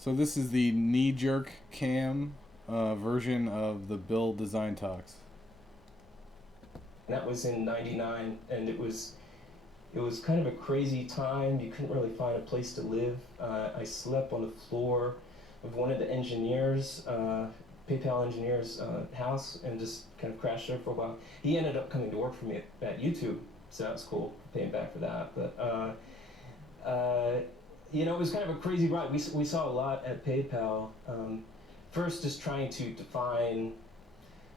So this is the knee-jerk cam version of the Build Design Talks. That was in '99, and it was kind of a crazy time. You couldn't really find a place to live. I slept on the floor of one of the engineers, PayPal engineer's house, and just kind of crashed there for a while. He ended up coming to work for me at YouTube, so that was cool, paying back for that. But it was kind of a crazy ride. We saw a lot at PayPal. First, just trying to define,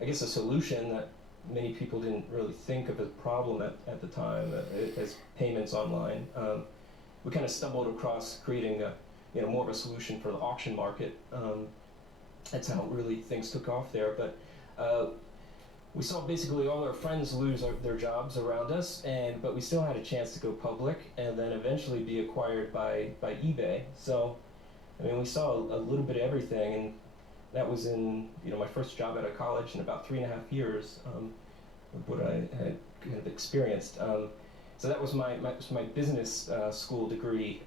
I guess, a solution that many people didn't really think of as a problem at the time as payments online. We kind of stumbled across creating more of a solution for the auction market. That's how really things took off there. But we saw basically all our friends lose their jobs around us, but we still had a chance to go public and then eventually be acquired by eBay. So, we saw a little bit of everything, and that was in my first job out of college in about 3.5 years. What I had kind of experienced. So that was my business school degree,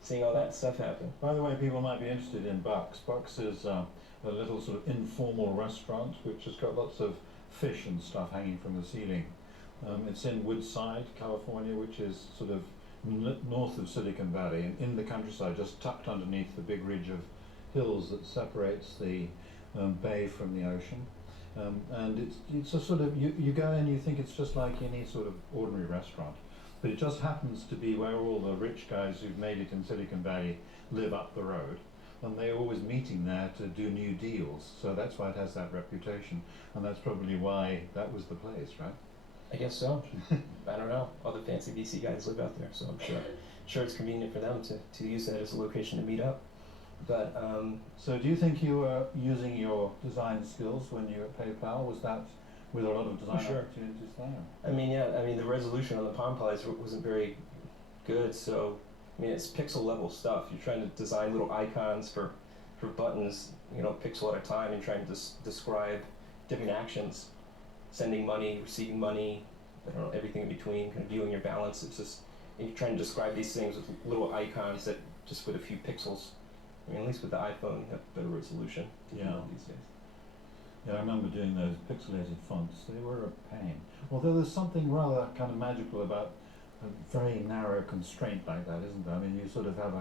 seeing all that stuff happen. By the way, people might be interested in Bucks. Bucks is a little sort of informal restaurant which has got lots of fish and stuff hanging from the ceiling. It's in Woodside, California, which is sort of north of Silicon Valley, and in the countryside, just tucked underneath the big ridge of hills that separates the bay from the ocean. And it's a sort of, you go in, you think it's just like any sort of ordinary restaurant, but it just happens to be where all the rich guys who've made it in Silicon Valley live up the road, and they're always meeting there to do new deals. So that's why it has that reputation, and that's probably why that was the place, right? I guess so. I don't know. All the fancy VC guys live out there, so I'm sure it's convenient for them to use that as a location to meet up. But so do you think you were using your design skills when you were at PayPal? Was that with a lot of design opportunities there? The resolution on the Palm Pies wasn't very good, so it's pixel level stuff. You're trying to design little icons for buttons, pixel at a time, and trying to describe different actions, sending money, receiving money, everything in between, kind of viewing your balance. It's just, you're trying to describe these things with little icons that just with a few pixels. At least with the iPhone, you have better resolution these days. Yeah, I remember doing those pixelated fonts. They were a pain. Although there's something rather kind of magical about a very narrow constraint like that, isn't there? You sort of have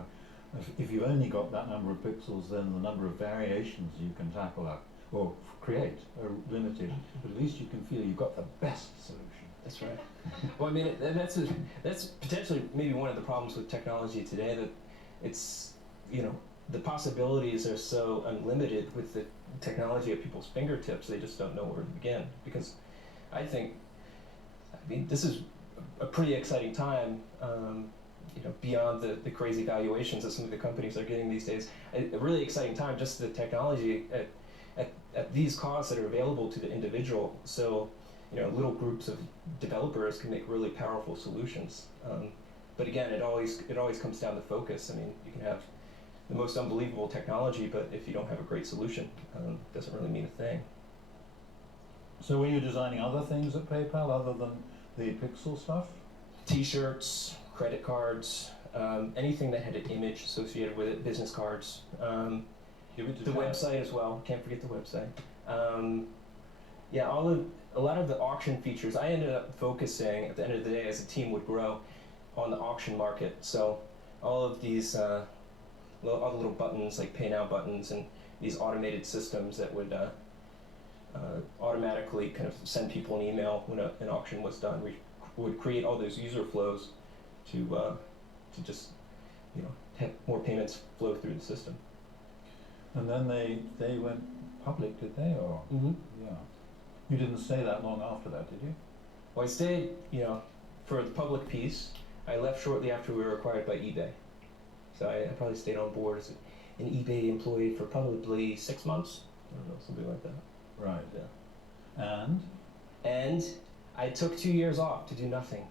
if you only got that number of pixels, then the number of variations you can tackle or create are limited. But at least you can feel you've got the best solution. That's right. Well, that's potentially maybe one of the problems with technology today, that it's, the possibilities are so unlimited with the technology at people's fingertips, they just don't know where to begin. Because I think, this is a pretty exciting time, beyond the crazy valuations that some of the companies are getting these days. A really exciting time, just the technology at these costs that are available to the individual. So, little groups of developers can make really powerful solutions. But again, it always comes down to focus. You can have the most unbelievable technology, but if you don't have a great solution, it doesn't really mean a thing. So were you designing other things at PayPal other than the pixel stuff? T-shirts, credit cards, anything that had an image associated with it, business cards. The website as well, can't forget the website. A lot of the auction features, I ended up focusing, at the end of the day, as the team would grow, on the auction market. So all of these all the little buttons, like pay now buttons, and these automated systems that would automatically kind of send people an email when an auction was done. We would create all those user flows to just have more payments flow through the system. And then they went public, did they? Or Mm-hmm. Yeah. You didn't stay that long after that, did you? Well, I stayed, for the public piece. I left shortly after we were acquired by eBay. So I probably stayed on board as an eBay employee for probably 6 months. I don't know, something like that. Right. Yeah. And? And I took 2 years off to do nothing.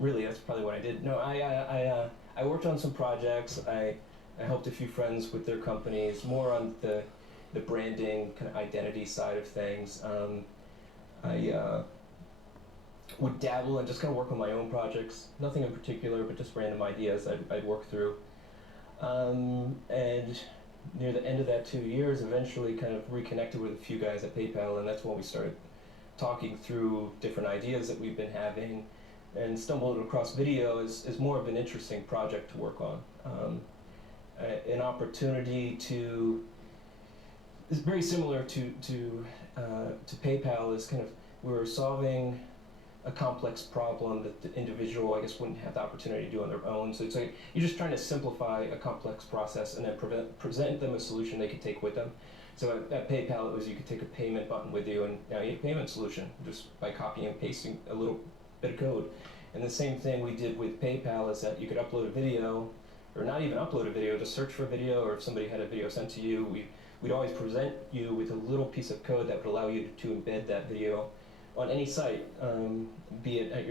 Really, that's probably what I did. No, I worked on some projects. I helped a few friends with their companies, more on the branding, kind of identity side of things. would dabble and just kind of work on my own projects. Nothing in particular, but just random ideas I'd work through. And near the end of that 2 years, eventually kind of reconnected with a few guys at PayPal, and that's when we started talking through different ideas that we've been having, and stumbled across video as more of an interesting project to work on. An opportunity to, it's very similar to PayPal, is kind of, we were solving a complex problem that the individual, I guess, wouldn't have the opportunity to do on their own. So it's like you're just trying to simplify a complex process and then present them a solution they could take with them. So at PayPal, it was you could take a payment button with you, and now you have a payment solution just by copying and pasting a little bit of code. And the same thing we did with PayPal is that you could upload a video, or not even upload a video, just search for a video, or if somebody had a video sent to you, we'd always present you with a little piece of code that would allow you to embed that video on any site, be it at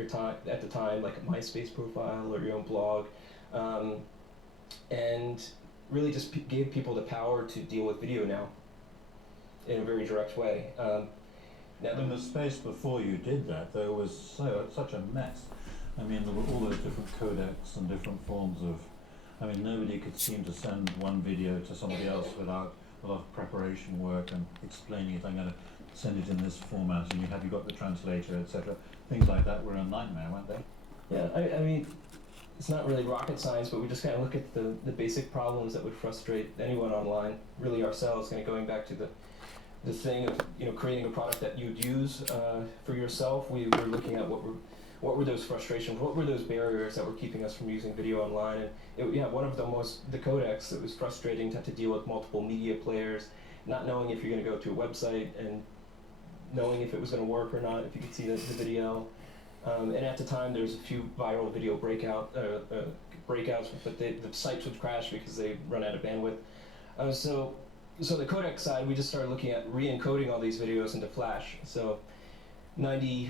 the time, like a MySpace profile or your own blog, and really just gave people the power to deal with video now in a very direct way. Now, in the space before you did that, there was such a mess. I mean, there were all those different codecs and different forms of. I mean, nobody could seem to send one video to somebody else without a lot of preparation work and explaining it. I'm going to send it in this format, and have you got the translator, etc. Things like that were a nightmare, weren't they? Yeah, I mean, it's not really rocket science, but we just kind of look at the basic problems that would frustrate anyone online, really ourselves, kind of going back to the thing of, you know, creating a product that you'd use for yourself. We were looking at what were those frustrations, what were those barriers that were keeping us from using video online. And one of them was the codecs. It was frustrating to have to deal with multiple media players, not knowing if you're going to go to a website and knowing if it was going to work or not, if you could see the video. And at the time, there was a few viral video breakouts, but the sites would crash because they run out of bandwidth. So the codec side, we just started looking at re-encoding all these videos into Flash. So 98%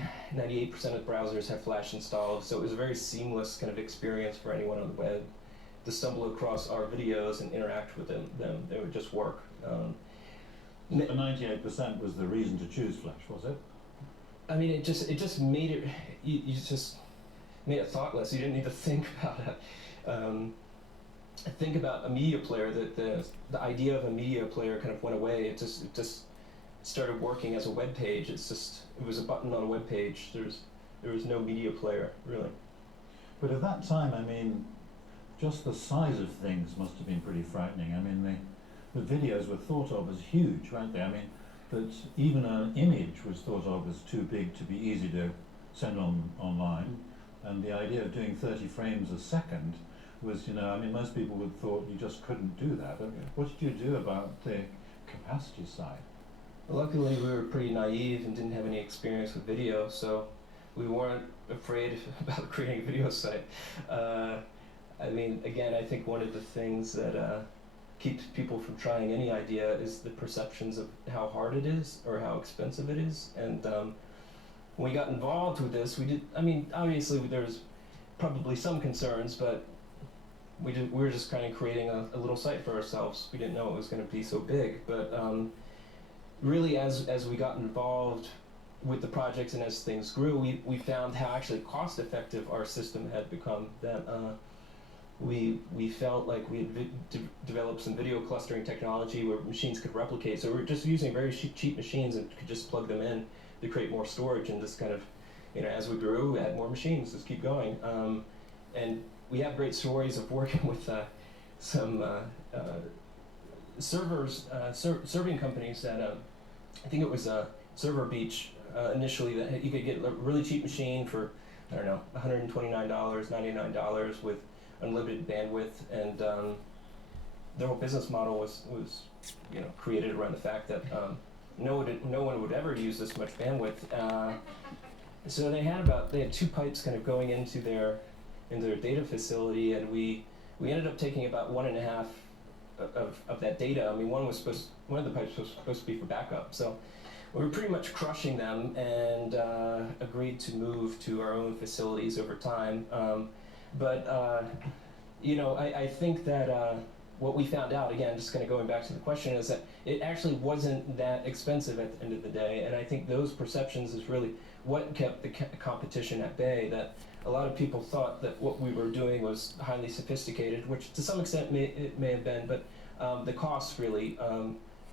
of browsers have Flash installed, so it was a very seamless kind of experience for anyone on the web to stumble across our videos and interact with them. They would just work. The 98% was the reason to choose Flash, was it? I mean, it just made it. You just made it thoughtless. You didn't need to think about it. Think about a media player. The idea of a media player kind of went away. It just started working as a web page. It was a button on a web page. There was no media player really. But at that time, I mean, just the size of things must have been pretty frightening. I mean, the videos were thought of as huge, weren't they? I mean, that even an image was thought of as too big to be easy to send online. And the idea of doing 30 frames a second was, you know, I mean, most people would have thought you just couldn't do that. What did you do about the capacity side? Luckily, we were pretty naive and didn't have any experience with video, so we weren't afraid about creating a video site. I mean, again, I think one of the things that keeps people from trying any idea is the perceptions of how hard it is or how expensive it is. And when we got involved with this, I mean, obviously there was probably some concerns, but we were just kind of creating a little site for ourselves. We didn't know it was going to be so big, but really as we got involved with the projects and as things grew, we found how actually cost effective our system had become. That we felt like we had developed some video clustering technology where machines could replicate. So we were just using very cheap machines and could just plug them in to create more storage, and just kind of, you know, as we grew, we had more machines, just keep going. And we have great stories of working with some serving companies that I think it was Server Beach initially, that you could get a really cheap machine for, I don't know, $129, $99 with unlimited bandwidth, and their whole business model was you know, created around the fact that no one would ever use this much bandwidth. So they had 2 pipes kind of going into their data facility, and we ended up taking about 1.5 of that data. I mean, one of the pipes was supposed to be for backup, so we were pretty much crushing them, and agreed to move to our own facilities over time. But you know, I think that what we found out, again, just kind of going back to the question, is that it actually wasn't that expensive at the end of the day. And I think those perceptions is really what kept the competition at bay, that a lot of people thought that what we were doing was highly sophisticated, which to some extent it may have been, but the costs really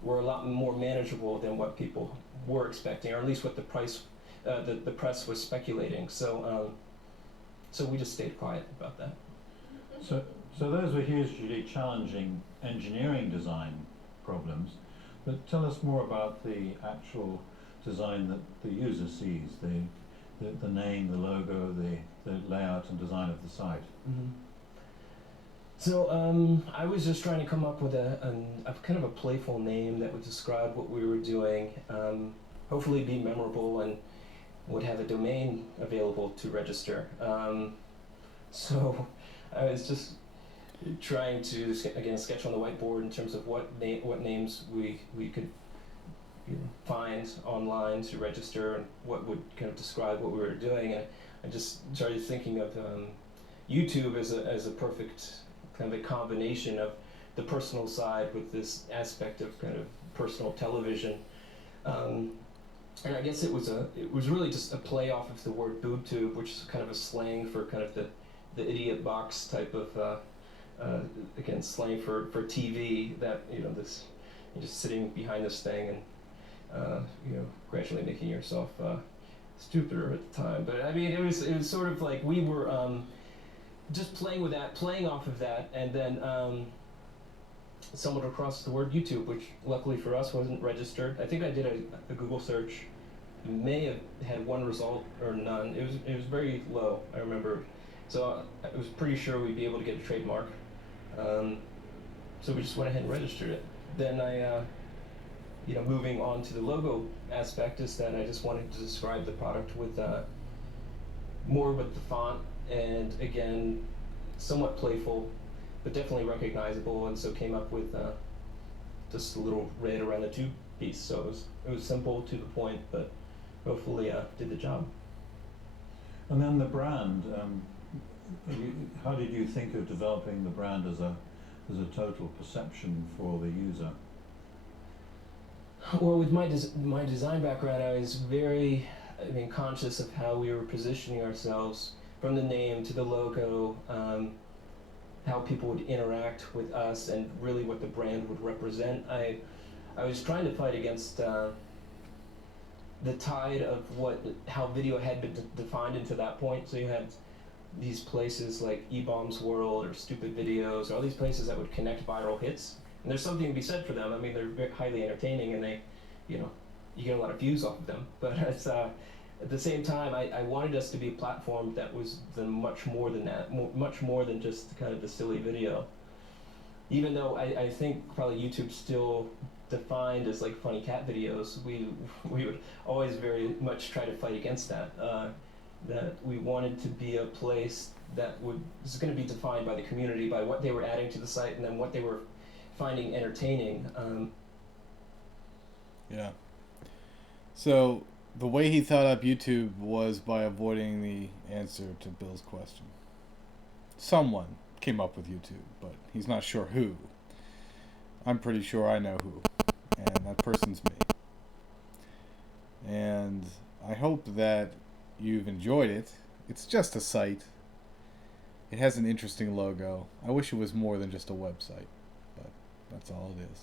were a lot more manageable than what people were expecting, or at least what the press was speculating. So we just stayed quiet about that. So those were hugely challenging engineering design problems, but tell us more about the actual design that the user sees, the name, the logo, the layout and design of the site. Mm-hmm. So I was just trying to come up with a kind of a playful name that would describe what we were doing, hopefully be memorable and would have a domain available to register. So I was just trying to again sketch on the whiteboard in terms of what names we could find online to register and what would kind of describe what we were doing. And I just started thinking of YouTube as a perfect kind of a combination of the personal side with this aspect of kind of personal television. And I guess it was really just a play off of the word boob tube, which is kind of a slang for kind of the idiot box type of again slang for TV, that this you're just sitting behind this thing and gradually making yourself stupider at the time. But I mean it was sort of like we were just playing off of that, and then stumbled across the word YouTube, which luckily for us wasn't registered. I think I did a Google search, may have had one result or none. It was very low, I remember. So I was pretty sure we'd be able to get a trademark. So we just went ahead and registered it. Then I, moving on to the logo aspect, is that I just wanted to describe the product with more with the font, and again, somewhat playful, but definitely recognizable, and so came up with just a little red around the tube piece. So it was simple, to the point, but hopefully did the job. And then the brand. How did you think of developing the brand as a total perception for the user? Well, with my design background, I was very conscious of how we were positioning ourselves, from the name to the logo, how people would interact with us, and really what the brand would represent. I was trying to fight against the tide of how video had been defined into that point. So you had these places like E-Bombs World or Stupid Videos, or all these places that would connect viral hits. And there's something to be said for them. I mean, they're very highly entertaining, and they, you get a lot of views off of them. But it's, at the same time, I wanted us to be a platform that was much more than that, much more than just kind of the silly video. Even though I think probably YouTube's still defined as like funny cat videos, we would always very much try to fight against that. That we wanted to be a place that was going to be defined by the community, by what they were adding to the site, and then what they were finding entertaining. Yeah. So the way he thought up YouTube was by avoiding the answer to Bill's question. Someone came up with YouTube, but he's not sure who. I'm pretty sure I know who, and that person's me. And I hope that you've enjoyed it. It's just a site. It has an interesting logo. I wish it was more than just a website, but that's all it is.